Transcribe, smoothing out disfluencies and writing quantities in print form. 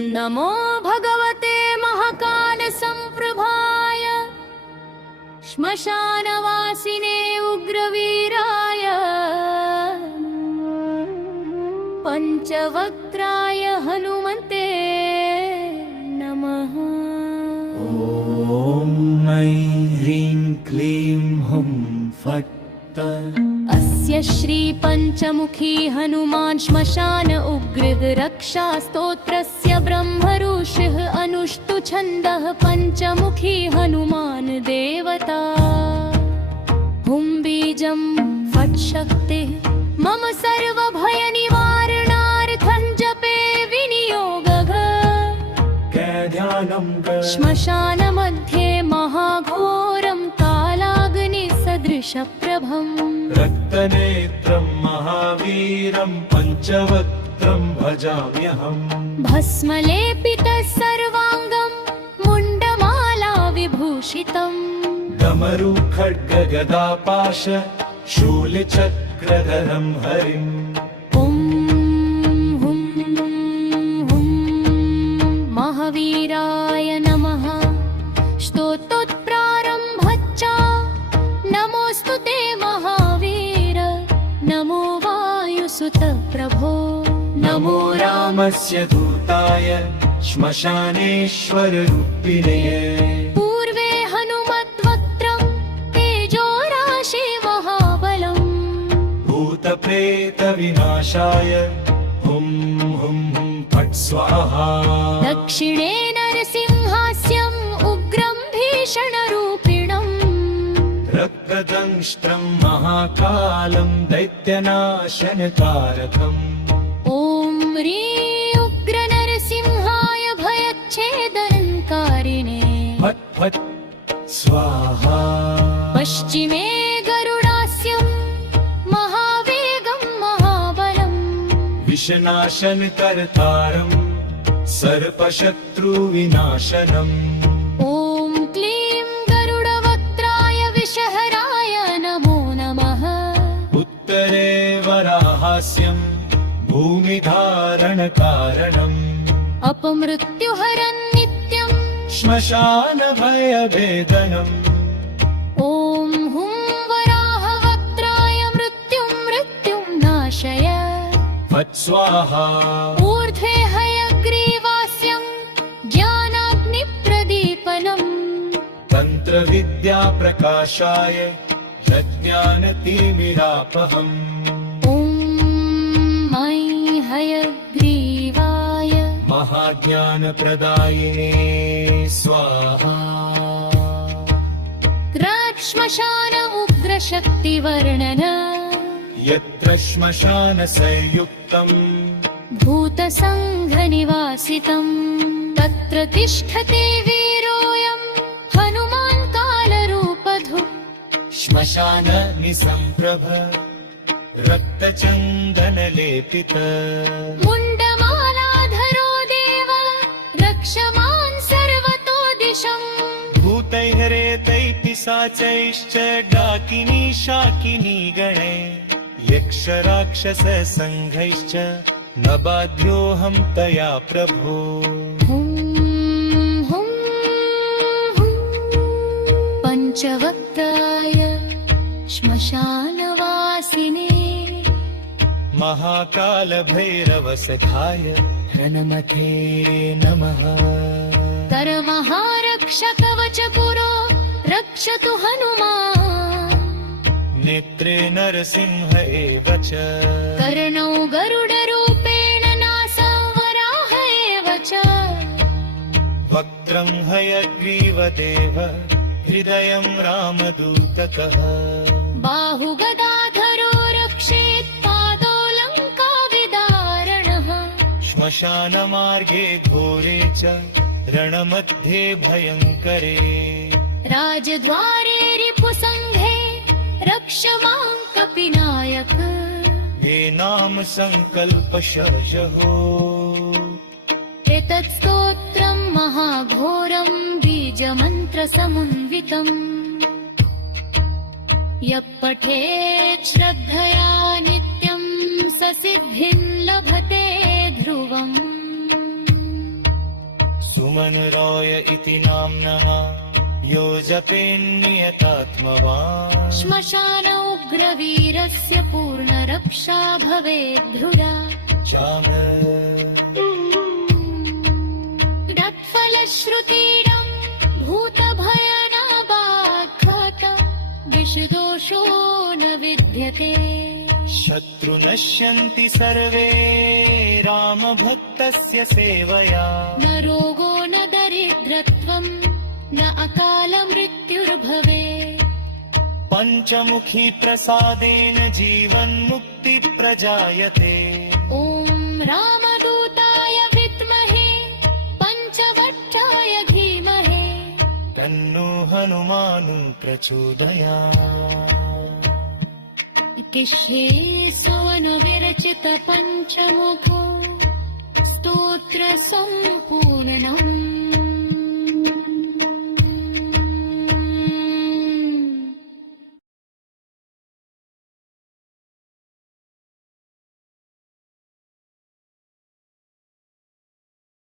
नमो भगवते महाकाल संप्रभाय श्मशानवासिने उग्रवीराय पंचवक्त्राय हनुमते नमः। ॐ ऐं ह्रीं क्लीं हुं फट्। अस्य श्री पंचमुखी हनुमान श्मशान उग्रः रक्षा स्तोत्रस्य ब्रह्म ऋषिः अनुष्टु छन्दः पंचमुखी हनुमान देवता। हुं बीजं फट् शक्तिः मम सर्वभय निवारणार्थं जपे विनियोगः। श्मशान मध्ये महाघोरं कालाग्निसदृशप्रभम् रक्तनेत्रं महावीरं पञ्चवक्त्रं भजाम्यहम्। भस्मलेपितः सर्वाङ्गं मुण्डमाला विभूषितम्। डमरु खड्ग गदा पाश शूलचक्रधरं हरिम्। ॐ हुं हुं महावीराय नमः। स्तोत्रोत्प्रारम्भच्च नमोऽस्तु ते महावीर। नमो वायुसुत प्रभो नमो रामस्य दूताय श्मशानेश्वररूपिणे। पूर्वे हनुमद्वक्त्रं तेजोराशि महाबलम्। भूतप्रेतविनाशाय हुं हुं हुं फट् स्वाहा। दक्षिणे नरसिंहास्यम् उग्रं भीषणरूपिणम्। रक्तदंष्ट्रं महाकालं दैत्यनाशनकारकम्। ॐ ह्रीं उग्रनरसिंहाय भयच्छेदनकारिणे फट् फट् स्वाहा। पश्चिमे गरुडास्यं महावेगं महाबलम्। विषनाशनकर्तारं सर्पशत्रुविनाशनम्। ॐ क्लीं गरुडवक्त्राय विषहराय नमो नमः। उत्तरे वराहास्यं भूमिधारणकारणम्। अपमृत्युहरं नित्यं श्मशानभयभेदनम्। ॐ हुं वराहवक्त्राय मृत्युं नाशय। फट् स्वाहा। ऊर्ध्वे हयग्रीवास्यं ज्ञानाग्निप्रदीपनम्। तन्त्रविद्याप्रकाशाय प्रज्ञानतिमिरापहम्। ॐ ऐं हयग्रीवाय महाज्ञानप्रदायिने स्वाहा। श्मशान उग्रशक्तिवर्णन। यत्र श्मशानसंयुक्तम् भूतसङ्घनिवासितम् तत्र तिष्ठति वीरोऽयं हनुमान् कालरूपधु। श्मशान निसम्प्रभ रक्तचन्दनलेपित। मुण्डमालाधरो देव रक्ष मां सर्वतो दिशम्। भूतैरेतैः पिशाचैश्च डाकिनी शाकिनी गणे। यक्षराक्षससङ्घैश्च न बाध्योऽहं तया प्रभो। हुं हुं हुं पञ्चवक्त्राय श्मशानवासिने महाकालभैरवसखाय हनुमते नमः। करमहारक्षकवचपुरो रक्षतु हनुमान्। नेत्रे नरसिंह एव च। कर्णौ गरुडरूपेण नासौ वराह एव च। वक्त्रं हयग्रीवदेव हृदयं रामदूतकः। बाहुगदाधरो रक्षेत् पादौ लङ्काविदारणः। श्मशानमार्गे घोरे च रणमध्ये भयङ्करे। राजद्वारे रिपुसङ्घे रक्ष मां कपिनायक। ये नाम सङ्कल्पशजहो एतत् स्तोत्रं महाघोरं बीजमन्त्रसमन्वितम्। यः पठेत् श्रद्धया नित्यं स सिद्धिं लभते ध्रुवम्। सुमन रॉय इति नाम्नः यो जपेन्नियतात्मवान् श्मशान उग्रवीरस्य पूर्णरक्षा भवेत् धृरा डट्फलश्रुतीरं भूतभयनाबाघात विषदोषो न विद्यते शत्रु नश्यन्ति सर्वे रामभक्तस्य सेवया न रोगो न दरिद्रत्वं न अकालमृत्युर्भवेत् पञ्चमुखी प्रसादेन जीवन्मुक्ति प्रजायते ॐ रामदूताय विद्महे पञ्चवक्त्राय धीमहि तन्नो हनुमान् प्रचोदयात् किष्ये सुवनुविरचित पञ्चमुखो स्तोत्र सम्पूर्णम्